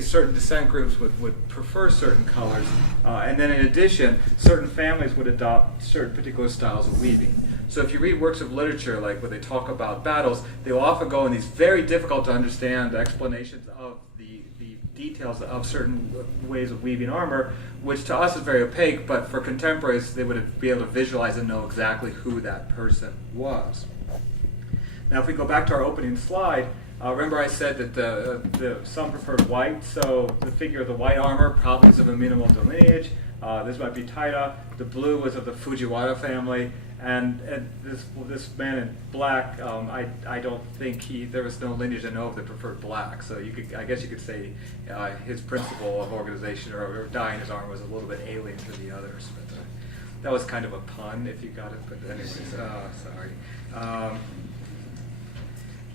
certain descent groups would prefer certain colors, and then in addition, certain families would adopt certain particular styles of weaving. So if you read works of literature, like when they talk about battles, they will often go in these very difficult to understand explanations of the details of certain ways of weaving armor, which to us is very opaque, but for contemporaries, they would be able to visualize and know exactly who that person was. Now, if we go back to our opening slide, remember I said that some preferred white, so the figure of the white armor probably is of a minimal lineage. This might be Taira. The blue was of the Fujiwara family, and this man in black, I don't think there was no lineage I know of that preferred black. So I guess you could say his principle of organization or dyeing his armor was a little bit alien to the others. But that was kind of a pun, if you got it. But anyways, sorry.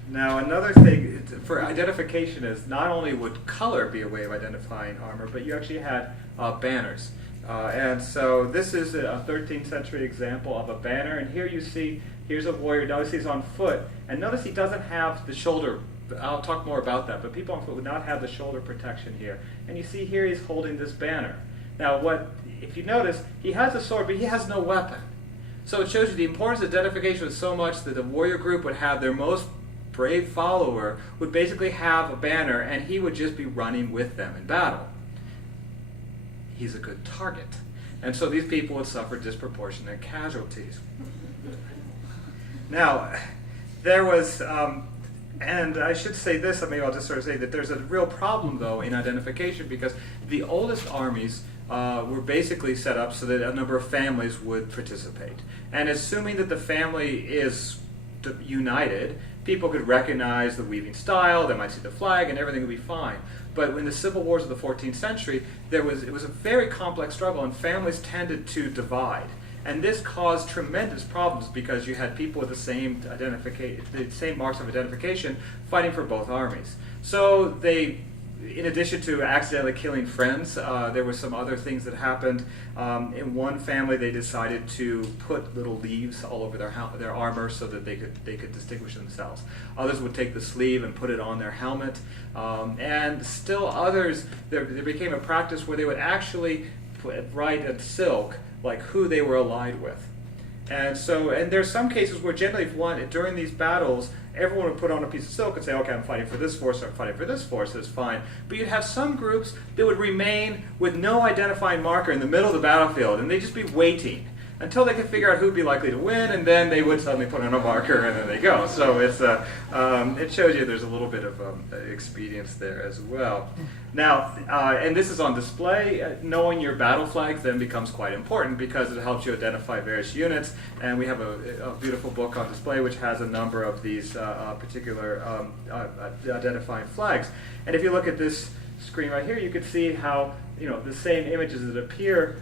Now, another thing for identification is not only would color be a way of identifying armor, but you actually had banners. And so this is a 13th century example of a banner. And here you see, here's a warrior. Notice he's on foot. And notice he doesn't have the shoulder. I'll talk more about that. But people on foot would not have the shoulder protection here. And you see here he's holding this banner. Now, if you notice, he has a sword, but he has no weapon. So it shows you the importance of identification was so much that the warrior group would have their most brave follower would basically have a banner, and he would just be running with them in battle. He's a good target. And so these people would suffer disproportionate casualties. Now, there was, and I should say this, maybe I'll just sort of say that there's a real problem, though, in identification, because the oldest armies were basically set up so that a number of families would participate. And assuming that the family is united, people could recognize the weaving style, they might see the flag, and everything would be fine. But in the civil wars of the 14th century, it was a very complex struggle, and families tended to divide. And this caused tremendous problems because you had people with the same marks of identification fighting for both armies. So they, in addition to accidentally killing friends, there were some other things that happened. In one family, they decided to put little leaves all over their armor so that they could distinguish themselves. Others would take the sleeve and put it on their helmet, and still others, there became a practice where they would actually write in silk like who they were allied with. And there's some cases where generally during these battles, everyone would put on a piece of silk and say, okay, I'm fighting for this force, or I'm fighting for this force, that's fine. But you'd have some groups that would remain with no identifying marker in the middle of the battlefield, and they'd just be waiting until they could figure out who'd be likely to win, and then they would suddenly put on a marker, and then they go. So it shows you there's a little bit of expedience there as well. Now, and this is on display. Knowing your battle flags then becomes quite important because it helps you identify various units, and we have a beautiful book on display which has a number of these particular identifying flags. And if you look at this screen right here, you can see how the same images that appear.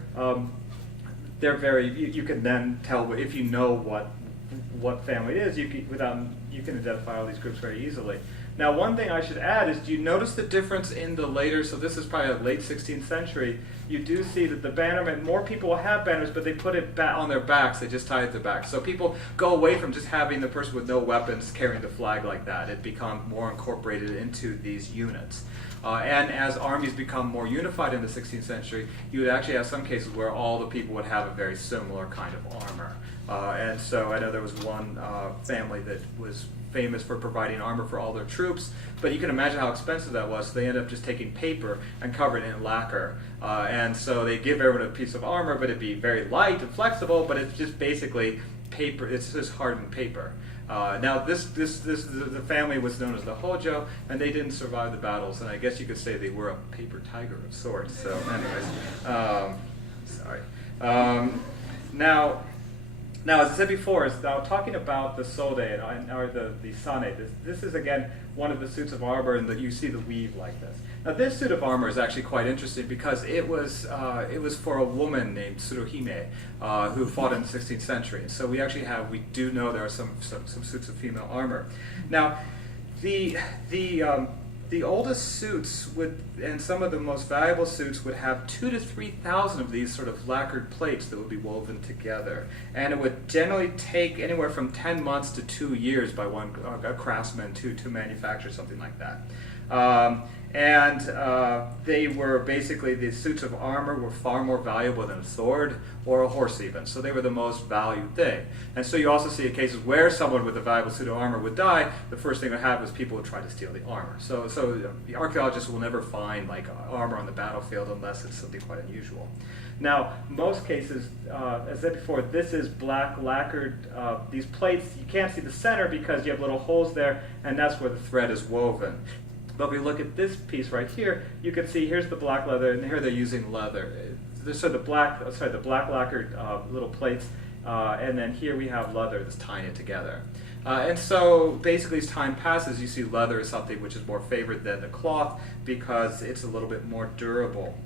You can then tell if you know what family it is. You can identify all these groups very easily. Now, one thing I should add is, do you notice the difference in the later? So this is probably late 16th century. You do see that the bannermen, more people will have banners, but they put it on their backs. They just tie it to their backs. So people go away from just having the person with no weapons carrying the flag like that. It becomes more incorporated into these units. And as armies become more unified in the 16th century, you would actually have some cases where all the people would have a very similar kind of armor. And so I know there was one family that was famous for providing armor for all their troops, but you can imagine how expensive that was. So they ended up just taking paper and covering it in lacquer. And so they give everyone a piece of armor, but it'd be very light and flexible, but it's just basically paper. It's just hardened paper. Now, the family was known as the Hojo, and they didn't survive the battles, and I guess you could say they were a paper tiger of sorts. So, anyways, sorry. Now, as I said before, now talking about the sode or the sane, this is again one of the suits of armor, and you see the weave like this. Now, this suit of armor is actually quite interesting because it was for a woman named Tsuruhime who fought in the 16th century. So we do know there are some suits of female armor. Now, the the oldest suits and some of the most valuable suits would have 2,000 to 3,000 of these sort of lacquered plates that would be woven together, and it would generally take anywhere from 10 months to 2 years by a craftsman to manufacture something like that. They were basically, the suits of armor were far more valuable than a sword or a horse even. So they were the most valued thing. And so you also see cases where someone with a valuable suit of armor would die, the first thing that happened was people would try to steal the armor. So the archaeologists will never find like armor on the battlefield unless it's something quite unusual. Now, most cases, as I said before, this is black lacquered. These plates, you can't see the center because you have little holes there, and that's where the thread is woven. But if we look at this piece right here, you can see here's the black leather, and here they're using leather. So the black lacquered little plates, and then here we have leather that's tying it together. And so basically as time passes, you see leather is something which is more favored than the cloth because it's a little bit more durable.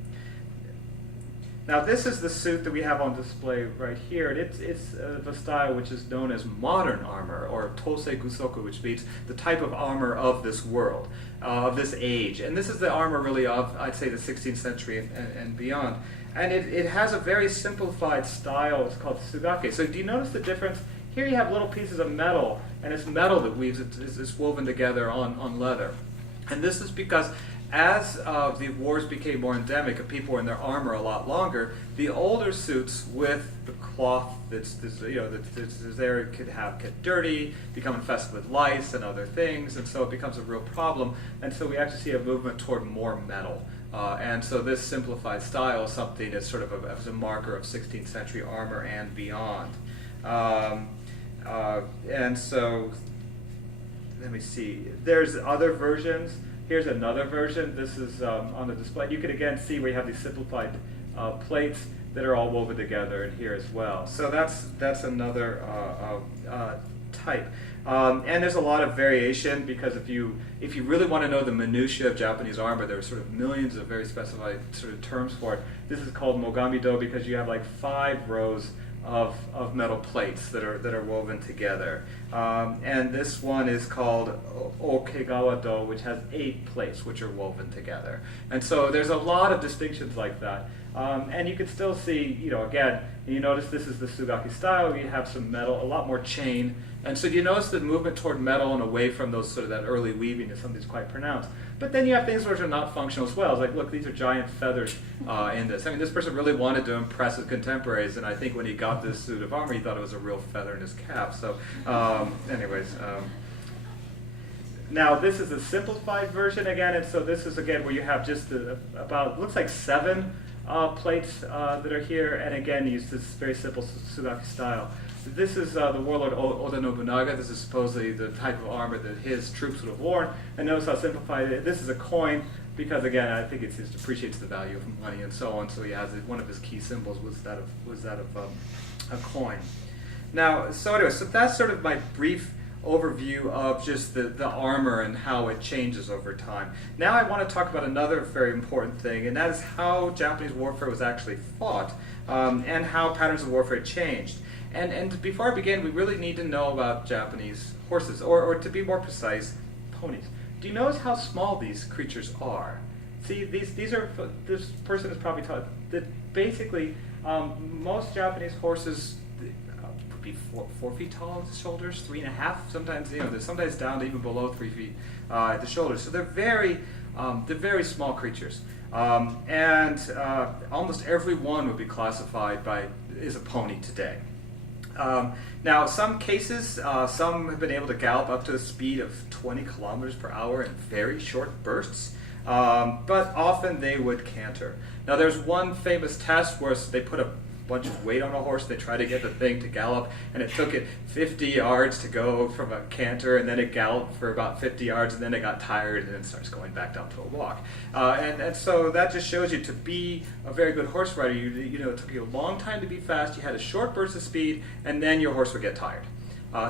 Now this is the suit that we have on display right here, and it's of a style which is known as modern armor, or Tosei Gusoku, which means the type of armor of this world, of this age. And this is the armor really of, I'd say, the 16th century and beyond. And it has a very simplified style. It's called tsugake. So do you notice the difference? Here you have little pieces of metal, and it's metal that is woven together on leather. And this is because as the wars became more endemic and people were in their armor a lot longer, the older suits with the cloth that's there could get dirty, become infested with lice and other things, and so it becomes a real problem. And so we actually see a movement toward more metal. And so this simplified style is something that's sort of as a marker of 16th century armor and beyond. And so, let me see, there's other versions. Here's another version. This is on the display. You can again see we have these simplified plates that are all woven together in here as well. So that's another type. And there's a lot of variation because if you really want to know the minutiae of Japanese armor, there are sort of millions of very specified sort of terms for it. This is called mogami-do because you have like 5 rows of metal plates that are woven together. And this one is called okegawa-do, which has 8 plates which are woven together. And so there's a lot of distinctions like that. And you can still see, again, you notice this is the tsugaki style. You have some metal, a lot more chain. And so you notice the movement toward metal and away from those sort of that early weaving is something that's quite pronounced. But then you have things which are not functional as well. It's like, look, these are giant feathers in this. I mean, this person really wanted to impress his contemporaries, and I think when he got this suit of armor, he thought it was a real feather in his cap. So, now this is a simplified version again, and so this is again where you have just about, looks like 7 plates that are here, and again use this very simple tsugaki style. This is the warlord Oda Nobunaga. This is supposedly the type of armor that his troops would have worn. And notice how simplified it is. This is a coin because, again, I think it appreciates the value of money and so on. So he has one of his key symbols was that of a coin. Now, so that's sort of my brief overview of just the armor and how it changes over time. Now I want to talk about another very important thing, and that is how Japanese warfare was actually fought and how patterns of warfare changed. And before I begin, we really need to know about Japanese horses, or to be more precise, ponies. Do you notice how small these creatures are? See, this person is probably taught that basically most Japanese horses would be 4 feet tall at the shoulders, 3.5. Sometimes down to even below 3 feet at the shoulders. So they're very small creatures, and almost every one would be classified as a pony today. Now, some cases, some have been able to gallop up to a speed of 20 kilometers per hour in very short bursts, but often they would canter. Now, there's one famous test where they put a bunch of weight on a horse, they tried to get the thing to gallop, and it took it 50 yards to go from a canter, and then it galloped for about 50 yards, and then it got tired, and then starts going back down to a walk. And so that just shows you to be a very good horse rider, it took you a long time to be fast, you had a short burst of speed, and then your horse would get tired.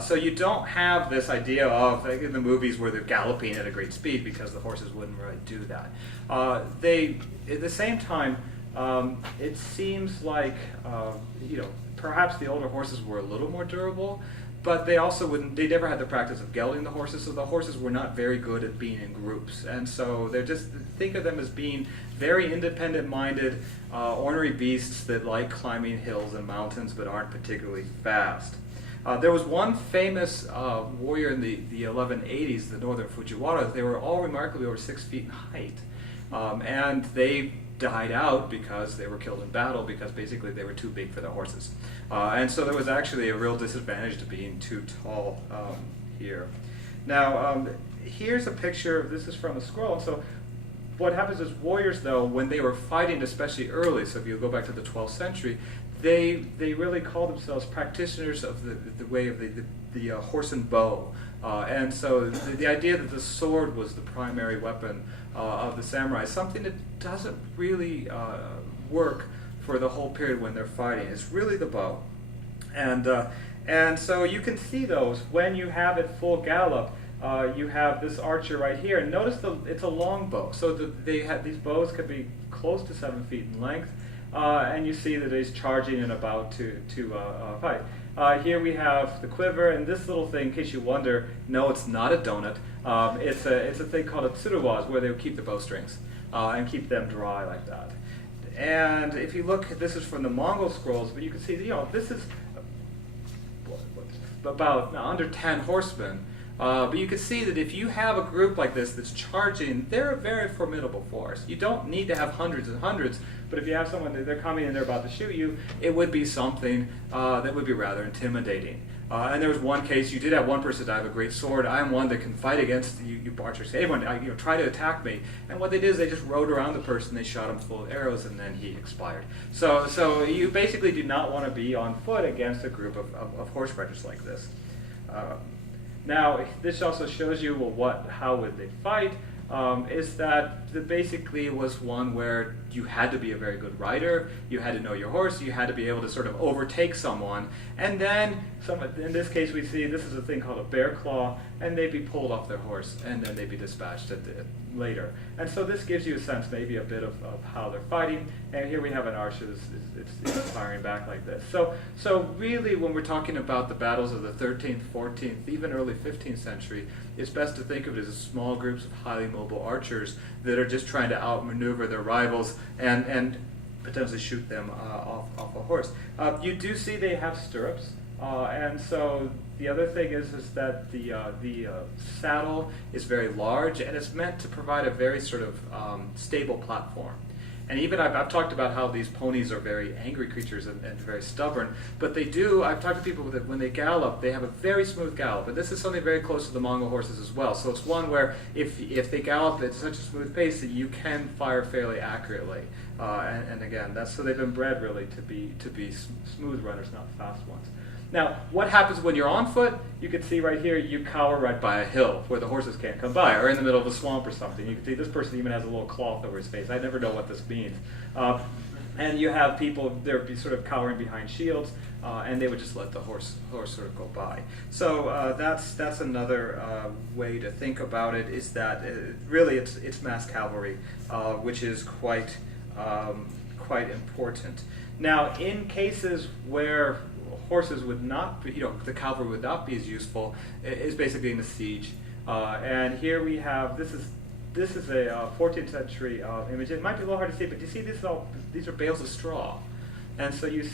So you don't have this idea of, like in the movies where they're galloping at a great speed, because the horses wouldn't really do that. At the same time, it seems like perhaps the older horses were a little more durable, but they also they never had the practice of gelding the horses, so the horses were not very good at being in groups. And so they're just, think of them as being very independent-minded, ornery beasts that like climbing hills and mountains but aren't particularly fast. There was one famous warrior in the 1180s, the Northern Fujiwara. They were all remarkably over 6 feet in height. And they died out because they were killed in battle because basically they were too big for the horses. And so there was actually a real disadvantage to being too tall here. Now, here's a picture, this is from a scroll. And so what happens is warriors, though, when they were fighting, especially early, so if you go back to the 12th century, they really called themselves practitioners of the way of the horse and bow. And so the idea that the sword was the primary weapon of the samurai is something that doesn't really work for the whole period when they're fighting. It's really the bow. And so you can see those when you have it full gallop. You have this archer right here, and notice it's a long bow. So these bows could be close to 7 feet in length, and you see that he's charging and about to fight. Here we have the quiver, and this little thing, in case you wonder, no, it's not a donut. It's a thing called a tsuruwas, where they would keep the bowstrings and keep them dry like that. And if you look, this is from the Mongol scrolls, but you can see, this is about under 10 horsemen. But you can see that if you have a group like this that's charging, they're a very formidable force. You don't need to have hundreds and hundreds, but if you have someone that they're coming and they're about to shoot you, it would be something that would be rather intimidating. And there was one case, you did have one person die with a great sword. I am one that can fight against you archers. Anyone, try to attack me. And what they did is they just rode around the person, they shot him full of arrows, and then he expired. So you basically do not want to be on foot against a group of horse riders like this. Now, this also shows you, how would they fight? Is that basically was one where you had to be a very good rider, you had to know your horse, you had to be able to sort of overtake someone, and then, in this case we see this is a thing called a bear claw, and they'd be pulled off their horse, and then they'd be dispatched later. And so this gives you a sense, maybe a bit of how they're fighting, and here we have an archer that's firing back like this. So really, when we're talking about the battles of the 13th, 14th, even early 15th century, it's best to think of it as small groups of highly mobile archers that are just trying to outmaneuver their rivals and potentially shoot them off a horse. You do see they have stirrups, and so the other thing is that the saddle is very large, and it's meant to provide a very sort of stable platform. And even I've talked about how these ponies are very angry creatures and very stubborn, but I've talked to people that when they gallop, they have a very smooth gallop. And this is something very close to the Mongol horses as well. So it's one where if they gallop at such a smooth pace that you can fire fairly accurately. And again, so they've been bred really to be smooth runners, not fast ones. Now, what happens when you're on foot? You can see right here, you cower right by a hill where the horses can't come by, or in the middle of a swamp or something. You can see this person even has a little cloth over his face. I never know what this means. And you have people, they'd be sort of cowering behind shields, and they would just let the horse sort of go by. So that's another way to think about it, is that really it's mass cavalry, which is quite important. Now, in cases where horses would not be, the cavalry would not be as useful, is basically in a siege. And here we have, this is a 14th century image. It might be a little hard to see, but you see these are bales of straw. And so you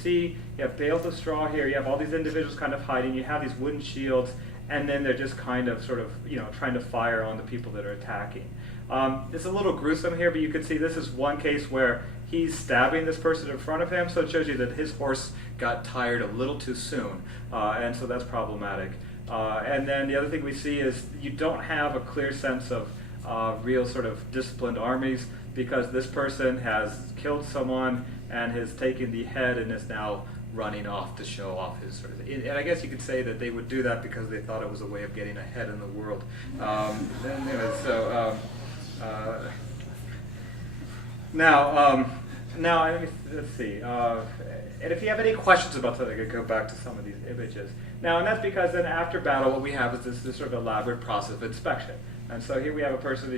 have bales of straw here, you have all these individuals kind of hiding, you have these wooden shields, and then they're just kind of sort of, trying to fire on the people that are attacking. It's a little gruesome here, but you can see this is one case where he's stabbing this person in front of him, so it shows you that his horse got tired a little too soon, and so that's problematic. And then the other thing we see is you don't have a clear sense of real sort of disciplined armies, because this person has killed someone and has taken the head and is now running off to show off his sort of, and I guess you could say that they would do that because they thought it was a way of getting ahead in the world. Now, let's see. And if you have any questions about something, I could go back to some of these images. Now, and that's because then after battle, what we have is this sort of elaborate process of inspection. And so here we have a person,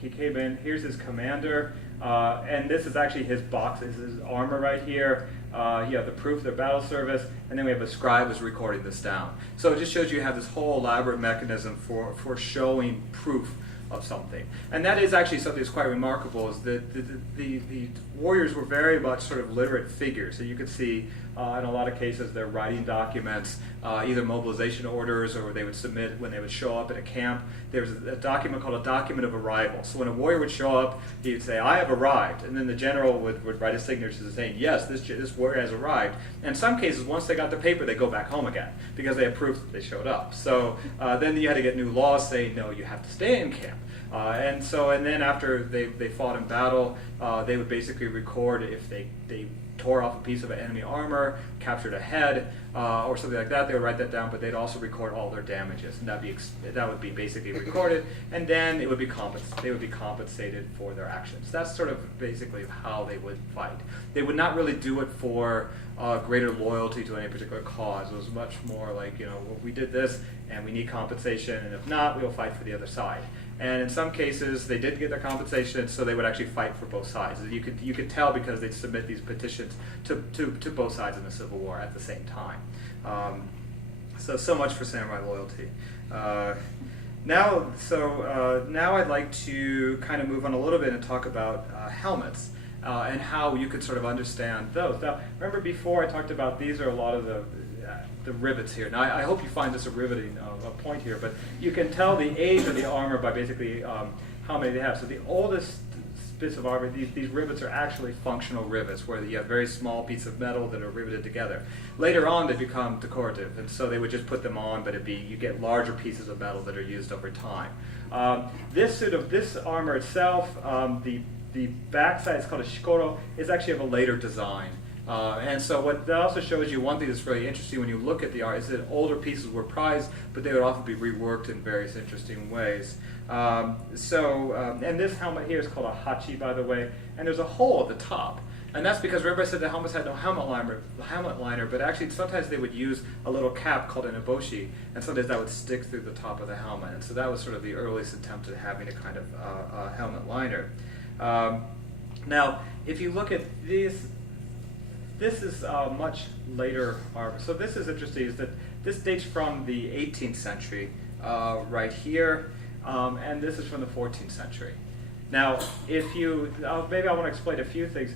he came in, here's his commander, And this is actually his box, this is his armor right here. You have the proof, their battle service, and then we have a scribe who's recording this down. So it just shows you have this whole elaborate mechanism for showing proof of something. And that is actually something that's quite remarkable, is that the warriors were very much sort of literate figures. So you could see in a lot of cases they're writing documents, either mobilization orders, or they would submit when they would show up at a camp. There was a document called a document of arrival. So when a warrior would show up, he would say, "I have arrived," and then the general would write a signature saying, "Yes, this warrior has arrived." And in some cases, once they got the paper, they go back home again because they had proof that they showed up. So then you had to get new laws saying, no, you have to stay in camp. And then after they fought in battle, they would basically record if they tore off a piece of enemy armor, captured a head, or something like that. They would write that down, but they'd also record all their damages, and that would be basically recorded, and then it would be they would be compensated for their actions. That's sort of basically how they would fight. They would not really do it for greater loyalty to any particular cause. It was much more like, well, we did this, and we need compensation, and if not, we'll fight for the other side. And in some cases, they didn't get their compensation, so they would actually fight for both sides. You could tell because they'd submit these petitions to both sides in the Civil War at the same time. So much for samurai loyalty. Now I'd like to kind of move on a little bit and talk about helmets and how you could sort of understand those. Now, remember before I talked about these are a lot of the rivets here. Now, I hope you find this a riveting point here, but you can tell the age of the armor by basically how many they have. So the oldest bits of armor, these rivets are actually functional rivets, where you have very small pieces of metal that are riveted together. Later on, they become decorative, and so they would just put them on, but you get larger pieces of metal that are used over time. This armor itself, the backside is called a shikoro, is actually of a later design. And so what that also shows you, one thing that's really interesting when you look at the art, is that older pieces were prized, but they would often be reworked in various interesting ways. And this helmet here is called a hachi, by the way, and there's a hole at the top. And that's because, remember I said the helmets had no helmet liner, but actually sometimes they would use a little cap called an eboshi, and sometimes that would stick through the top of the helmet. And so that was sort of the earliest attempt at having a kind of helmet liner. Now, if you look at these, this is much later armor. So this is interesting, is that this dates from the 18th century right here, and this is from the 14th century. Now, maybe I want to explain a few things.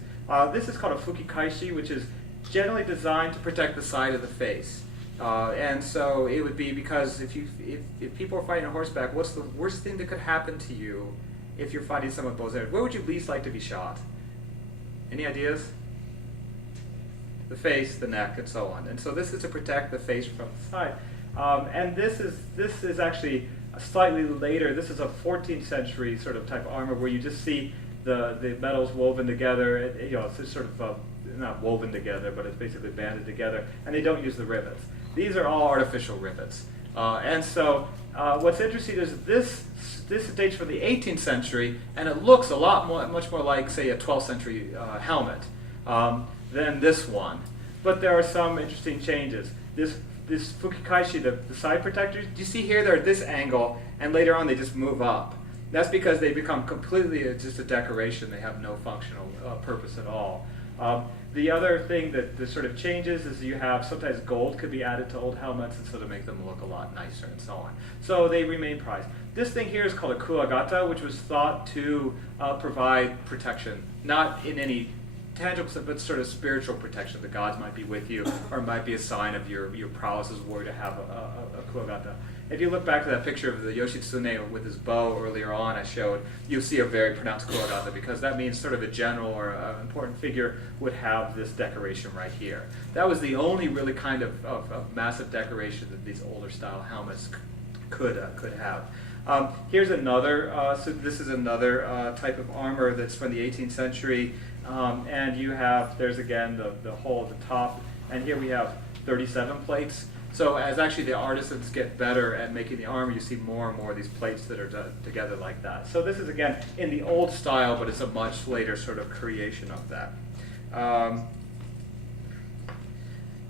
This is called a fukikaishi, which is generally designed to protect the side of the face. And so it would be because if people are fighting on horseback, what's the worst thing that could happen to you if you're fighting someone with bows and arrows? Where would you least like to be shot? Any ideas? The face, the neck, and so on. And so this is to protect the face from the side. And this is actually slightly later. This is a 14th century sort of type of armor where you just see the metals woven together. It's just sort of not woven together, but it's basically banded together. And they don't use the rivets. These are all artificial rivets. And so what's interesting is this dates from the 18th century, and it looks much more like, say, a 12th century helmet than this one. But there are some interesting changes. This fukikaishi, the side protectors, do you see here they're at this angle, and later on they just move up. That's because they become completely just a decoration. They have no functional purpose at all. The other thing that sort of changes is you have sometimes gold could be added to old helmets, and so to make them look a lot nicer and so on. So they remain prized. This thing here is called a kuwagata, which was thought to provide protection, not in any tangible, but sort of spiritual protection. The gods might be with you, or it might be a sign of your prowess as a warrior to have a kuwagata. If you look back to that picture of the Yoshitsune with his bow earlier on I showed, you'll see a very pronounced kuwagata, because that means sort of a general or an important figure would have this decoration right here. That was the only really kind of massive decoration that these older style helmets could have. Here's another, so this is another type of armor that's from the 18th century. And there's again the hole at the top, and here we have 37 plates. So as actually the artisans get better at making the armor, you see more and more of these plates that are done together like that. So this is again in the old style, but it's a much later sort of creation of that.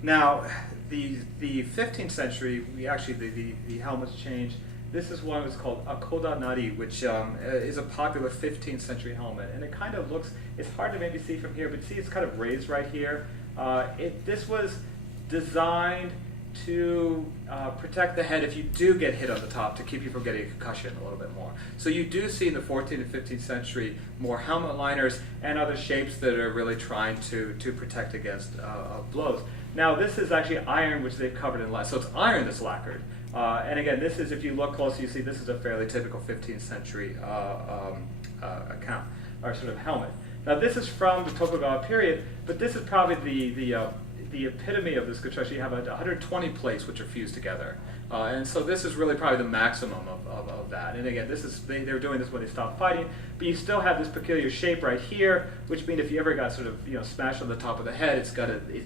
Now, the 15th century, the helmets changed. This is one that's called a Koda Nari, which is a popular 15th century helmet. And it kind of looks, it's hard to maybe see from here, but see it's kind of raised right here. This was designed to protect the head if you do get hit on the top, to keep you from getting a concussion a little bit more. So you do see in the 14th and 15th century more helmet liners and other shapes that are really trying to protect against blows. Now this is actually iron, which they've covered in lead. So it's iron that's lacquered. And again, this is, if you look closely, you see this is a fairly typical 15th century account, or sort of helmet. Now this is from the Tokugawa period, but this is probably the epitome of this construction. You have 120 plates which are fused together. And so this is really probably the maximum of that. And again, this is they were doing this when they stopped fighting, but you still have this peculiar shape right here, which means if you ever got sort of smashed on the top of the head,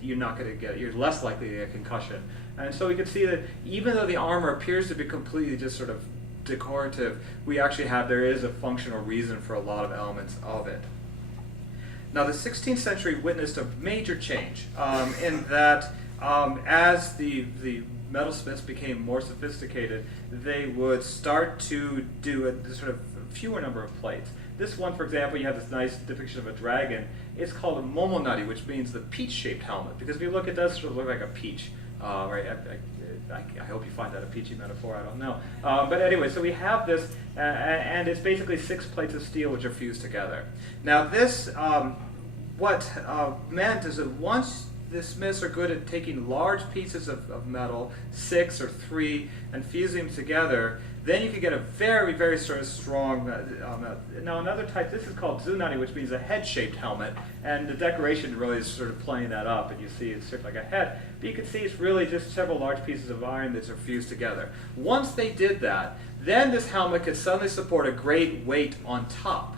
you're less likely to get a concussion. And so we can see that even though the armor appears to be completely just sort of decorative, there is a functional reason for a lot of elements of it. Now the 16th century witnessed a major change in that as the metalsmiths became more sophisticated, they would start to do a sort of fewer number of plates. This one, for example, you have this nice depiction of a dragon. It's called a momonari, which means the peach-shaped helmet, because if you look, it does sort of look like a peach. Right? I hope you find that a peachy metaphor, I don't know. But anyway, so we have this, and it's basically 6 plates of steel which are fused together. Now this, what meant is that once the smiths are good at taking large pieces of metal, 6 or 3, and fusing them together, then you can get a very, very sort of strong. Now another type, this is called zunari, which means a head-shaped helmet, and the decoration really is sort of playing that up, and you see it's sort of like a head. But you can see it's really just several large pieces of iron that are fused together. Once they did that, then this helmet could suddenly support a great weight on top.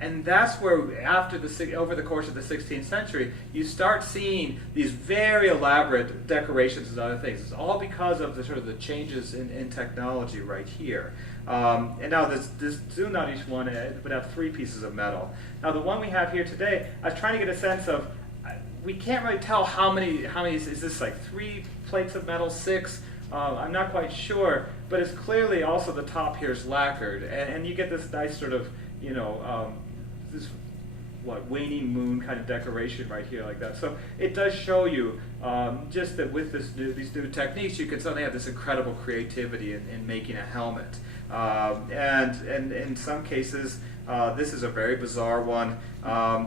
And that's where, over the course of the 16th century, you start seeing these very elaborate decorations and other things. It's all because of the changes in technology right here. And now this Zunari's one would have 3 pieces of metal. Now the one we have here today, I was trying to get a sense of, we can't really tell how many is this like 3 plates of metal, 6? I'm not quite sure, but it's clearly also the top here is lacquered, and you get this nice sort of, this waning moon kind of decoration right here like that. So it does show you just that with these new techniques, you can suddenly have this incredible creativity in making a helmet. And in some cases, this is a very bizarre one.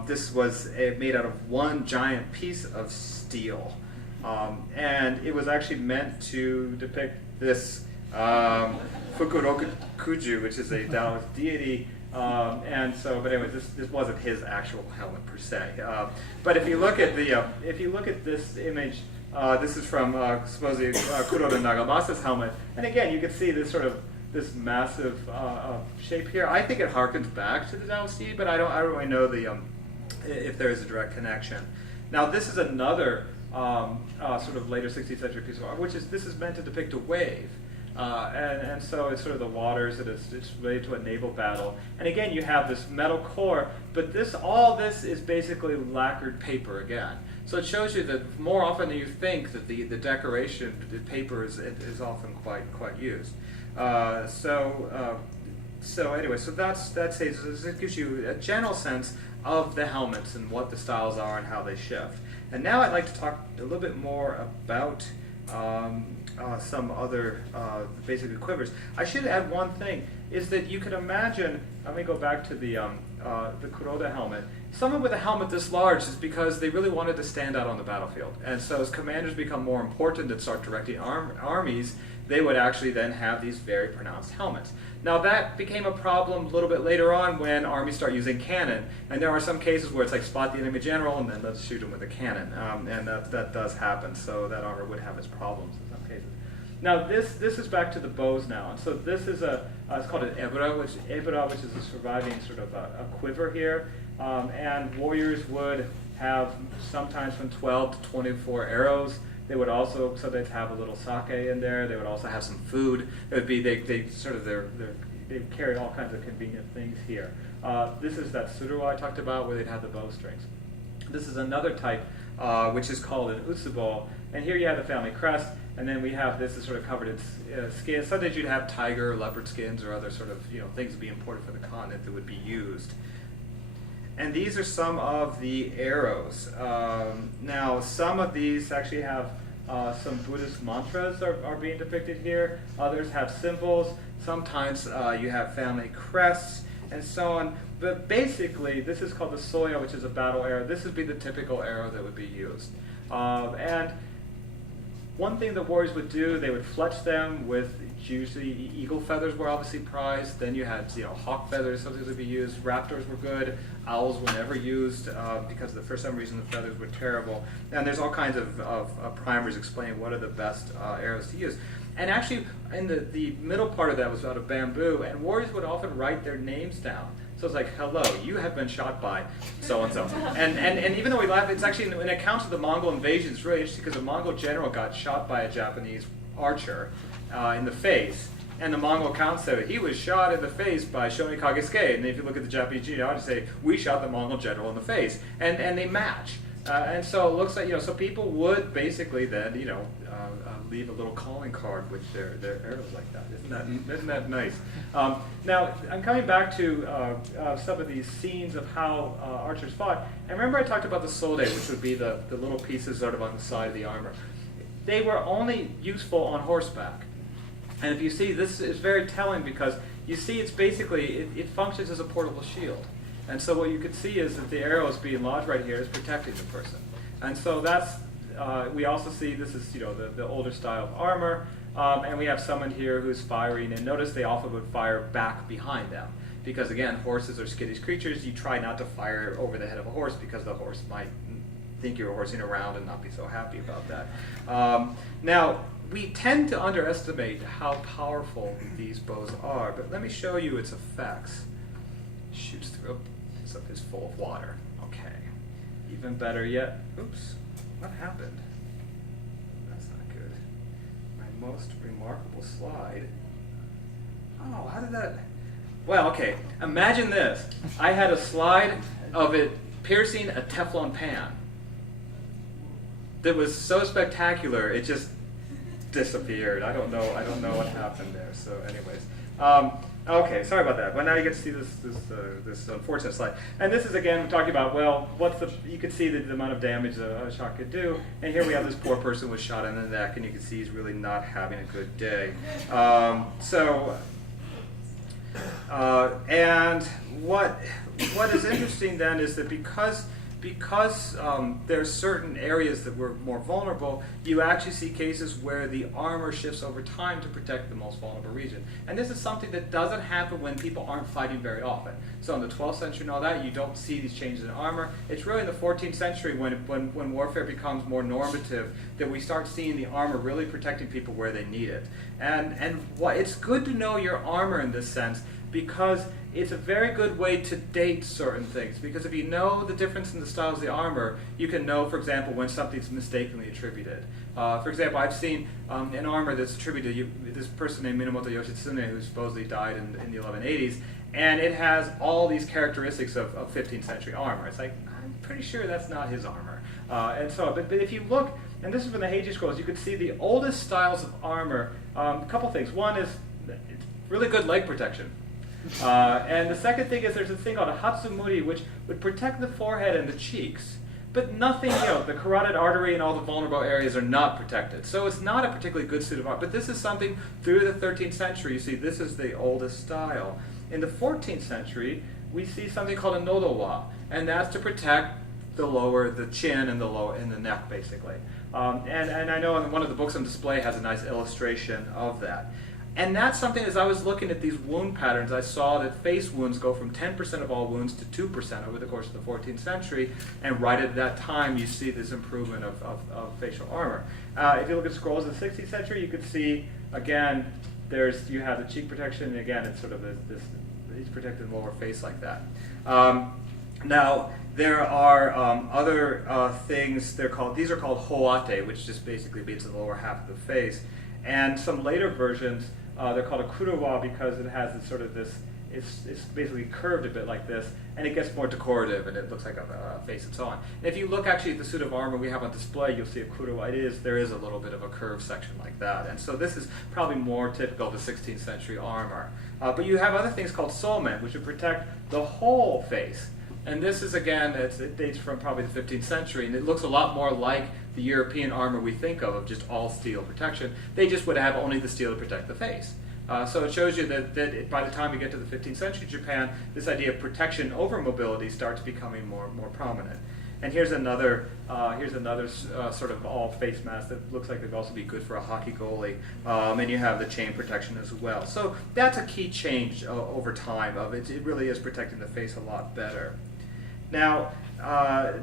This was made out of one giant piece of steel. And it was actually meant to depict this Fukuroku Kuju, which is a Taoist deity. But anyway, this wasn't his actual helmet per se. But if you look at this image, this is from supposedly Kuroda Nagamasa's helmet, and again you can see this massive shape here. I think it harkens back to the Taoist deity, but I don't really know if there is a direct connection. Now this is another sort of later 16th century piece of art, this is meant to depict a wave. And so it's sort of the waters, and it's related to a naval battle. And again, you have this metal core, but all this is basically lacquered paper again. So it shows you that more often than you think that the decoration, the paper is often quite used. So it gives you a general sense of the helmets and what the styles are and how they shift. And now I'd like to talk a little bit more about some other basically quivers. I should add one thing, is that you could imagine, let me go back to the Kuroda helmet. Someone with a helmet this large is because they really wanted to stand out on the battlefield. And so as commanders become more important and start directing armies, they would actually then have these very pronounced helmets. Now that became a problem a little bit later on when armies start using cannon. And there are some cases where it's like spot the enemy general and then let's shoot him with a cannon. And that does happen, so that armor would have its problems in some cases. Now this is back to the bows now. And so this is it's called an ebura, which is a surviving sort of a quiver here. And warriors would have sometimes from 12 to 24 arrows. They would also sometimes have a little sake in there. They would also have some food. It would be they carry all kinds of convenient things here. This is that surua I talked about where they'd have the bowstrings. This is another type which is called an utsubo. And here you have the family crest, and then we have this is sort of covered in skin. Sometimes you'd have tiger or leopard skins or other sort of things that would be imported for the continent that would be used. And these are some of the arrows. Now, some of these actually have some Buddhist mantras are being depicted here. Others have symbols. Sometimes you have family crests and so on. But basically, this is called the soya, which is a battle arrow. This would be the typical arrow that would be used. And one thing the warriors would do, they would fletch them with usually eagle feathers were obviously prized. Then you had hawk feathers, something would be used. Raptors were good. Owls were never used because for some reason the feathers were terrible. And there's all kinds of primers explaining what are the best arrows to use. And actually, in the middle part of that was out of bamboo, and warriors would often write their names down. So it's like, hello, you have been shot by so-and-so. And even though we laugh, it's actually in accounts of the Mongol invasion, it's really interesting because a Mongol general got shot by a Japanese archer in the face. And the Mongol account said he was shot in the face by Shoni Kagesuke. And if you look at the Japanese genealogy, say, we shot the Mongol general in the face. And they match. And so it looks like, so people would basically then, leave a little calling card with their arrows like that. Isn't that nice? Now, I'm coming back to some of these scenes of how archers fought. And remember I talked about the solde, which would be the little pieces sort of on the side of the armor. They were only useful on horseback. And if you see, this is very telling because you see it's basically, it functions as a portable shield. And so what you can see is that the arrow is being lodged right here is protecting the person. And so that's, we also see this is the older style of armor, and we have someone here who's firing, and notice they often would fire back behind them. Because again, horses are skittish creatures, you try not to fire over the head of a horse because the horse might think you're horsing around and not be so happy about that. Now, we tend to underestimate how powerful these bows are, but let me show you its effects. Shoots through, this up is full of water. Okay, even better yet, oops. What happened? That's not good. My most remarkable slide. Oh, how did that? Well, okay. Imagine this. I had a slide of it piercing a Teflon pan. That was so spectacular, it just disappeared. I don't know what happened there. So, anyways. Okay, sorry about that. Well, now you get to see this unfortunate slide. And this is, again, talking about, well, you can see the amount of damage a shot could do. And here we have this poor person was shot in the neck, and you can see he's really not having a good day. And what is interesting then is that because there are certain areas that were more vulnerable, you actually see cases where the armor shifts over time to protect the most vulnerable region. And this is something that doesn't happen when people aren't fighting very often. So in the 12th century and all that, you don't see these changes in armor. It's really in the 14th century when warfare becomes more normative that we start seeing the armor really protecting people where they need it. And it's good to know your armor in this sense, because it's a very good way to date certain things. Because if you know the difference in the styles of the armor, you can know, for example, when something's mistakenly attributed. For example, I've seen an armor that's attributed to this person named Minamoto Yoshitsune, who supposedly died in the 1180s, and it has all these characteristics of 15th century armor. It's like, I'm pretty sure that's not his armor. But if you look, and this is from the Heiji scrolls, you can see the oldest styles of armor. A couple things. One is it's really good leg protection. And the second thing is there's a thing called a hatsumuri, which would protect the forehead and the cheeks. But nothing, the carotid artery and all the vulnerable areas are not protected. So it's not a particularly good suit of armor. But this is something through the 13th century. You see, this is the oldest style. In the 14th century, we see something called a nodowa, and that's to protect the chin and the neck, basically. And I know in one of the books on display has a nice illustration of that. And that's something, as I was looking at these wound patterns, I saw that face wounds go from 10% of all wounds to 2% over the course of the 14th century, and right at that time you see this improvement of facial armor. If you look at scrolls of the 16th century, you could see, again, you have the cheek protection, and again, it's sort of he's protected lower face like that. Now, there are other things, these are called hoate, which just basically means the lower half of the face. And some later versions, they're called a kurowa because it has this it's basically curved a bit like this, and it gets more decorative, and it looks like a face and so on. And if you look actually at the suit of armor we have on display, you'll see a kuro. There is a little bit of a curved section like that, and so this is probably more typical of the 16th century armor. But you have other things called somen, which would protect the whole face. And this is, again, it dates from probably the 15th century, and it looks a lot more like the European armor we think of just all steel protection. They just would have only the steel to protect the face. So it shows you that by the time we get to the 15th century Japan, this idea of protection over mobility starts becoming more prominent. And here's another sort of all face mask that looks like they'd also be good for a hockey goalie. And you have the chain protection as well. So that's a key change over time of it. It really is protecting the face a lot better. Now,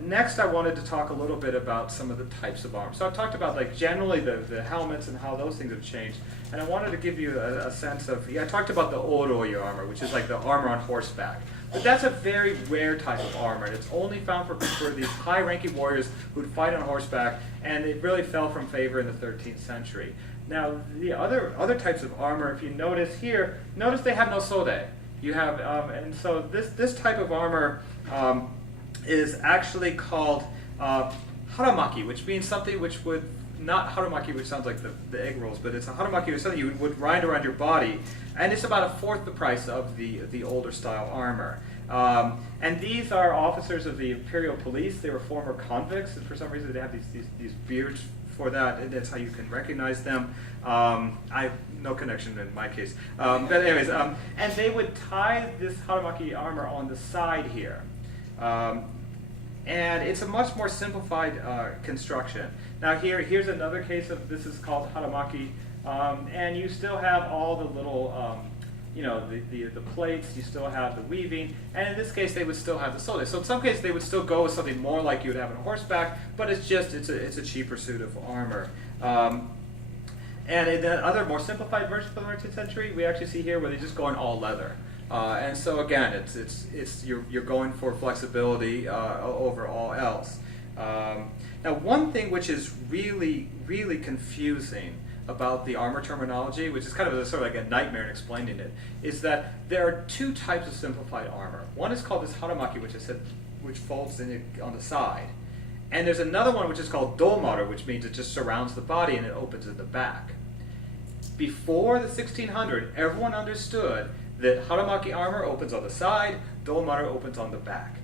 next I wanted to talk a little bit about some of the types of armor. So I've talked about like generally the helmets and how those things have changed. And I wanted to give you a sense of, I talked about the oroi armor, which is like the armor on horseback. But that's a very rare type of armor, and it's only found for these high-ranking warriors who'd fight on horseback, and it really fell from favor in the 13th century. Now, the other types of armor, if you notice here, notice they have no sode. You have, and so this type of armor is actually called haramaki, which means something which would, not haramaki, which sounds like the egg rolls, but it's a haramaki, which is something you would wind around your body, and it's about a fourth the price of the older style armor. And these are officers of the imperial police. They were former convicts, and for some reason they have these beards for that, and that's how you can recognize them. I have no connection in my case. But anyways, and they would tie this haramaki armor on the side here. And it's a much more simplified construction. Now here's another case of, this is called haramaki, and you still have all the little, the plates, you still have the weaving, and in this case they would still have the sode. So in some cases they would still go with something more like you would have on horseback, but it's a cheaper suit of armor. And in the other more simplified version of the 19th century, we actually see here where they just go in all leather. And so again, you're going for flexibility over all else. Now, one thing which is really, really confusing about the armor terminology, which is kind of sort of like a nightmare in explaining it, is that there are two types of simplified armor. One is called this haramaki, which I said, which folds on the side, and there's another one which is called domaru, which means it just surrounds the body and it opens in the back. Before the 1600, everyone understood that haramaki armor opens on the side, domaru opens on the back.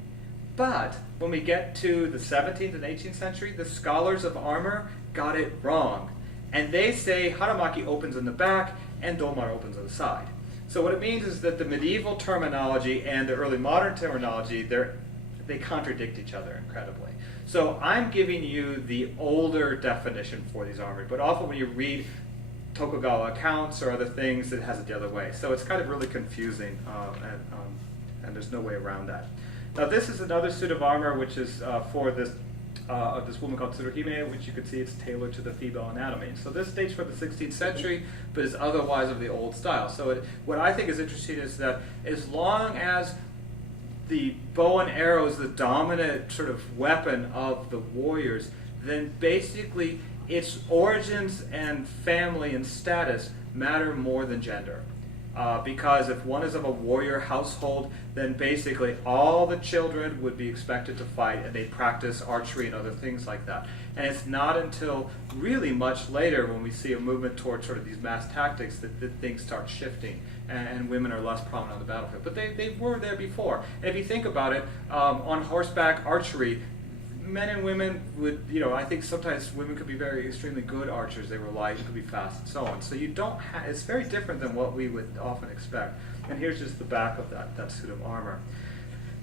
But when we get to the 17th and 18th century, the scholars of armor got it wrong. And they say haramaki opens in the back and domaru opens on the side. So what it means is that the medieval terminology and the early modern terminology, they contradict each other incredibly. So I'm giving you the older definition for these armor, but often when you read Tokugawa accounts or other things, it has it the other way. So it's kind of really confusing, and there's no way around that. Now this is another suit of armor which is for this woman called Tsuruhime, which you can see it's tailored to the female anatomy. So this dates from the 16th century, but is otherwise of the old style. So what I think is interesting is that as long as the bow and arrow is the dominant sort of weapon of the warriors, then basically its origins and family and status matter more than gender. Because if one is of a warrior household, then basically all the children would be expected to fight, and they practice archery and other things like that. And it's not until really much later when we see a movement towards sort of these mass tactics that things start shifting, and women are less prominent on the battlefield. But they were there before. And if you think about it, on horseback archery, men and women would, I think sometimes women could be very extremely good archers. They were light, could be fast, and so on. So you don't it's very different than what we would often expect. And here's just the back of that suit of armor.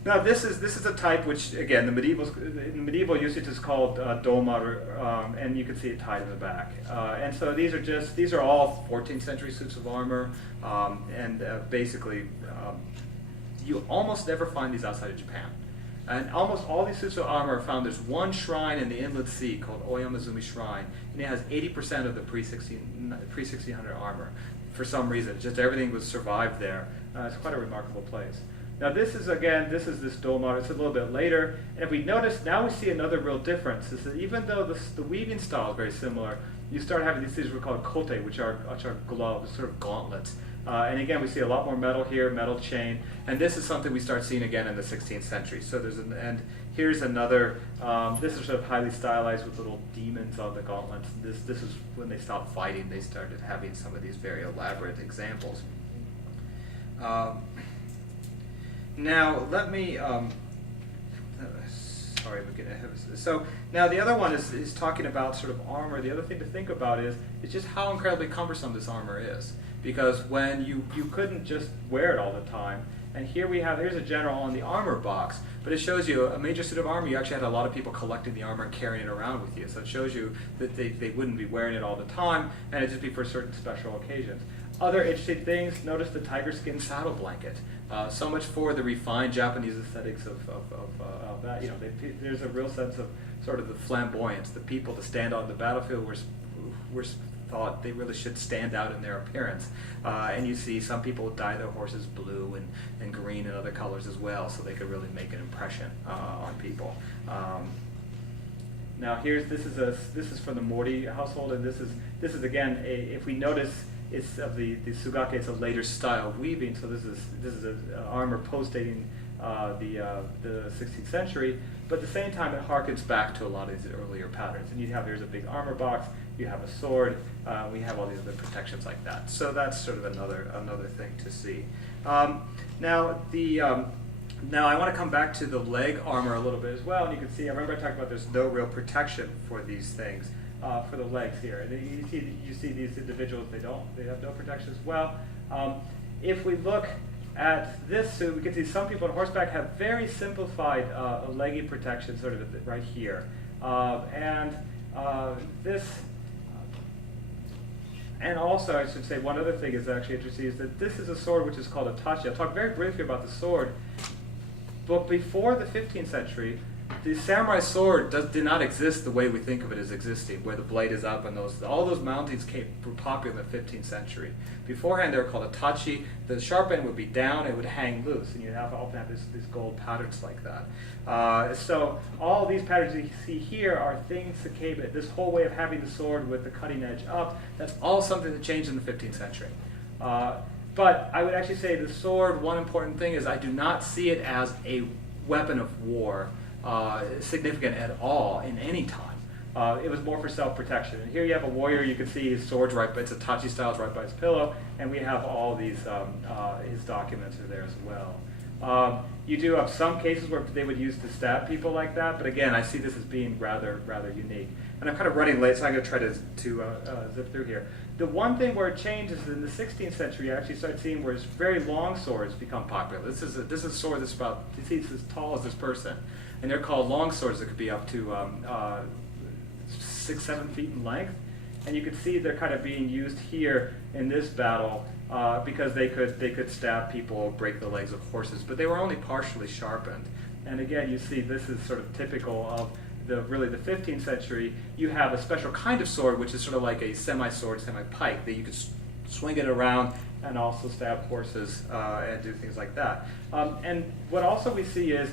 Now this is a type which, again, in the medieval usage is called domaru, and you can see it tied in the back. And so these are all 14th century suits of armor, and basically you almost never find these outside of Japan. And almost all these suits of armor are found. There's one shrine in the Inland Sea called Oyamazumi Shrine, and it has 80% of the pre-1600 armor. For some reason, just everything was survived there. It's quite a remarkable place. Now this is this domaru. It's a little bit later, and if we notice, now we see another real difference. Is that even though the weaving style is very similar, you start having these things we call kote, which are gloves, sort of gauntlets. And again, we see a lot more metal here, metal chain, and this is something we start seeing again in the 16th century. So there's and here's another. This is sort of highly stylized with little demons on the gauntlets. This is when they stopped fighting. They started having some of these very elaborate examples. Now let me. Sorry, I'm getting ahead of this. So now the other one is talking about sort of armor. The other thing to think about is just how incredibly cumbersome this armor is. Because when you couldn't just wear it all the time. And here's a general on the armor box, but it shows you a major suit of armor. You actually had a lot of people collecting the armor and carrying it around with you. So it shows you that they wouldn't be wearing it all the time, and it'd just be for certain special occasions. Other interesting things, notice the tiger skin saddle blanket. So much for the refined Japanese aesthetics of that. You know, there's a real sense of sort of the flamboyance. The people to stand on the battlefield were thought they really should stand out in their appearance. And you see some people dye their horses blue and green and other colors as well, so they could really make an impression on people. Now this is from the Mori household, and this is again if we notice. It's of the Sugake. It's a later style weaving, so this is an armor postdating the 16th century. But at the same time, it harkens back to a lot of these earlier patterns. And there's a big armor box. You have a sword. We have all these other protections like that. So that's sort of another thing to see. Now I want to come back to the leg armor a little bit as well. And you can see, I remember I talked about there's no real protection for these things. For the legs here, and you see these individuals. They have no protection as well. If we look at this suit, we can see some people on horseback have very simplified leggy protection, sort of right here, and also I should say one other thing is actually interesting is that this is a sword which is called Itachi. I'll talk very briefly about the sword, but before the 15th century. The samurai sword did not exist the way we think of it as existing, where the blade is up and all those mountings were popular in the 15th century. Beforehand, they were called Itachi. The sharp end would be down; it would hang loose, and you'd often have these gold patterns like that. So all these patterns that you see here are things that came. This whole way of having the sword with the cutting edge up. That's all something that changed in the 15th century. But I would actually say the sword. One important thing is I do not see it as a weapon of war. Significant at all in any time. It was more for self-protection. And here you have a warrior. You can see his sword's right, but it's Itachi style, right by his pillow, and we have all these his documents are there as well. You do have some cases where they would use to stab people like that, but again, I see this as being rather unique. And I'm kind of running late, so I'm going to try to zip through here. The one thing where it changes is in the 16th century, you actually start seeing where very long swords become popular. This is a sword that's about, you see, it's as tall as this person. And they're called longswords that could be up to 6-7 feet in length. And you can see they're kind of being used here in this battle because they could stab people, break the legs of horses, but they were only partially sharpened. And again, you see this is sort of typical of the 15th century. You have a special kind of sword, which is sort of like a semi-sword, semi-pike, that you could swing it around and also stab horses and do things like that. And what also we see is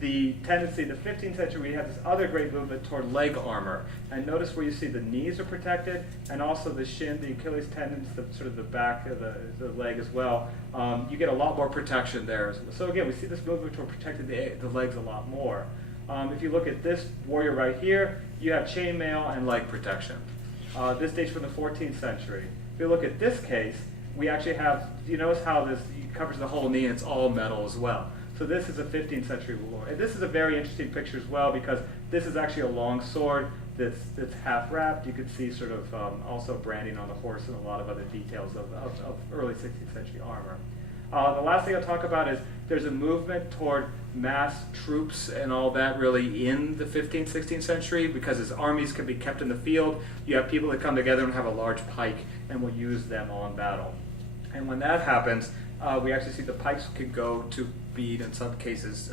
the tendency in the 15th century, we have this other great movement toward leg armor. And notice where you see the knees are protected, and also the shin, the Achilles tendons, sort of the back of the leg as well. You get a lot more protection there. So again, we see this movement toward protecting the legs a lot more. If you look at this warrior right here, you have chainmail and leg protection. This dates from the 14th century. If you look at this case, we actually have, you notice how this covers the whole knee and it's all metal as well. So this is a 15th century war. And this is a very interesting picture as well because this is actually a long sword that's half wrapped. You can see sort of also branding on the horse and a lot of other details of early 16th century armor. The last thing I'll talk about is there's a movement toward mass troops and all that really in the 15th, 16th century because as armies can be kept in the field, you have people that come together and have a large pike and will use them on battle. And when that happens, we actually see the pikes could go to be, in some cases,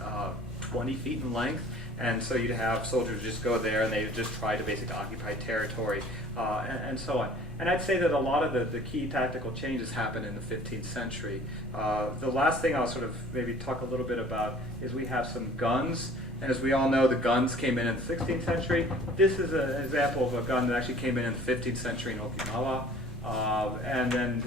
20 feet in length. And so you'd have soldiers just go there and they just try to basically occupy territory and so on. And I'd say that a lot of the key tactical changes happen in the 15th century. The last thing I'll sort of maybe talk a little bit about is we have some guns. And as we all know, the guns came in the 16th century. This is an example of a gun that actually came in the 15th century in Okinawa. And then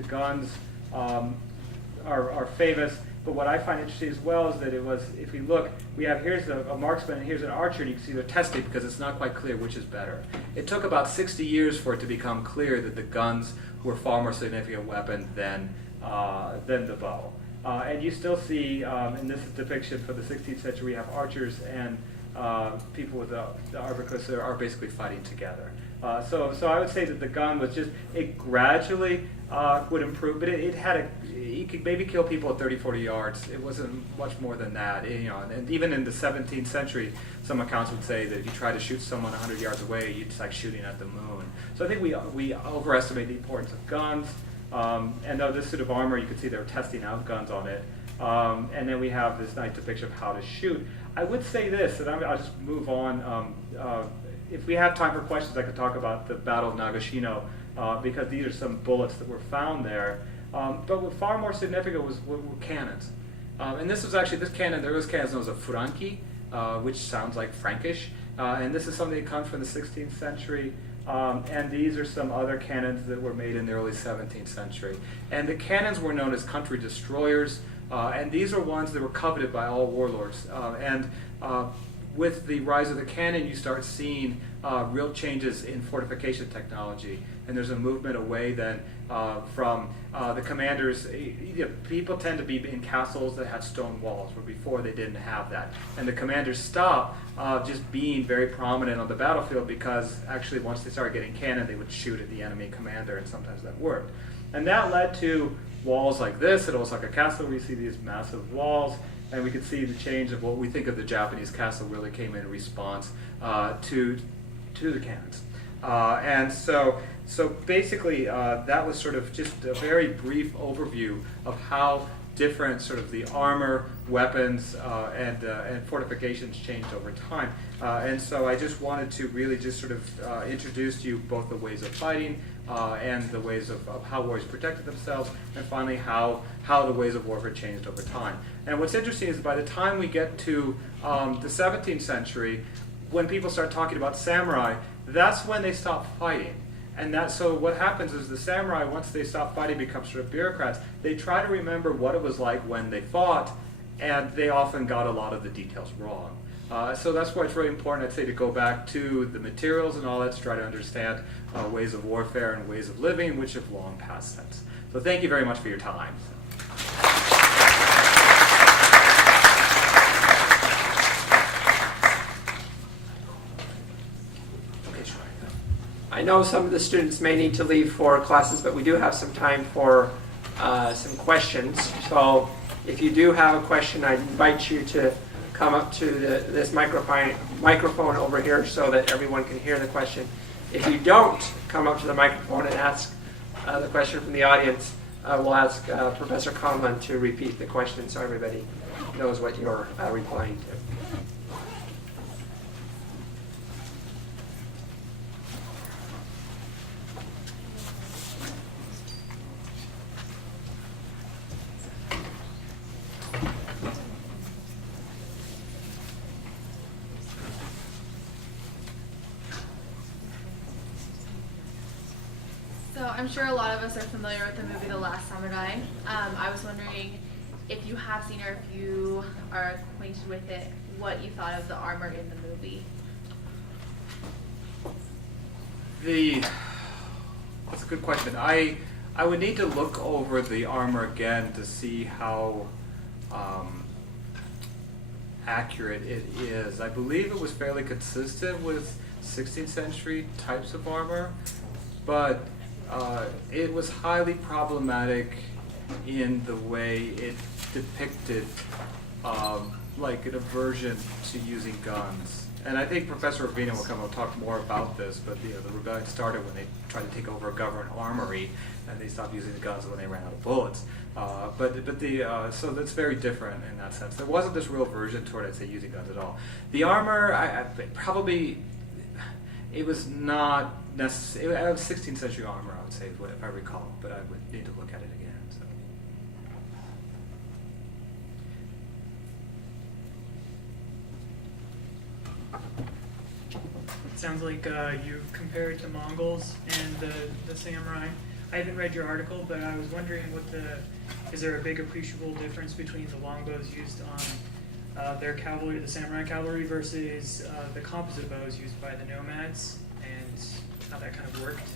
the guns are famous. But what I find interesting as well is that it was, if we look, we have here's a marksman and here's an archer, and you can see they're testing because it's not quite clear which is better. It took about 60 years for it to become clear that the guns were far more significant weapon than the bow. And you still see, and this is depiction for the 16th century, we have archers and people with the arquebus are basically fighting together. So I would say that the gun was just, it gradually would improve, but you could maybe kill people at 30, 40 yards. It wasn't much more than that. And even in the 17th century, some accounts would say that if you try to shoot someone 100 yards away, it's like shooting at the moon. So I think we overestimate the importance of guns. And though this suit of armor, you can see they're testing out guns on it. And then we have this nice depiction of how to shoot. I would say this, and I'll just move on. If we have time for questions, I could talk about the Battle of Naga, Shino, because these are some bullets that were found there. But what far more significant were cannons. And this was actually, there was cannons known as a Franki, which sounds like Frankish. And this is something that comes from the 16th century. And these are some other cannons that were made in the early 17th century. And the cannons were known as country destroyers. And these are ones that were coveted by all warlords. With the rise of the cannon, you start seeing real changes in fortification technology. And there's a movement away then from the commanders. People tend to be in castles that have stone walls, where before they didn't have that. And the commanders stopped just being very prominent on the battlefield, because actually once they started getting cannon, they would shoot at the enemy commander, and sometimes that worked. And that led to walls like this at Osaka Castle, where you see these massive walls. And we could see the change of what we think of the Japanese castle really came in response to the cannons. And so basically that was sort of just a very brief overview of how different sort of the armor, weapons, and fortifications changed over time. And so I just wanted to really just sort of introduce to you both the ways of fighting and the ways of how warriors protected themselves, and finally how the ways of warfare changed over time. And what's interesting is by the time we get to the 17th century, when people start talking about samurai, that's when they stop fighting. And so what happens is the samurai, once they stop fighting, become sort of bureaucrats. They try to remember what it was like when they fought, and they often got a lot of the details wrong. So that's why it's really important, I'd say, to go back to the materials and all that to try to understand ways of warfare and ways of living, which have long passed since. So thank you very much for your time. I know some of the students may need to leave for classes, but we do have some time for some questions. So if you do have a question, I invite you to come up to this microphone over here so that everyone can hear the question. If you don't come up to the microphone and ask the question from the audience, we'll ask Professor Conlan to repeat the question so everybody knows what you're replying to. So I'm sure a lot of us are familiar with the movie The Last Samurai. I was wondering if you have seen or if you are acquainted with it, what you thought of the armor in the movie. That's a good question. I would need to look over the armor again to see how accurate it is. I believe it was fairly consistent with 16th century types of armor, but it was highly problematic in the way it depicted like an aversion to using guns. And I think Professor Ravina will come and talk more about this, but the rebellion started when they tried to take over a government armory, and they stopped using the guns when they ran out of bullets. So that's very different in that sense. There wasn't this real aversion toward, I'd say, using guns at all. The armor, it was not necessary. It was 16th century armor, I would say, if I recall, but I would need to look at it again. It sounds like you've compared to Mongols and the samurai. I haven't read your article, but I was wondering is there a big appreciable difference between the longbows used on their cavalry, the samurai cavalry, versus the composite bows used by the nomads, and how that kind of worked?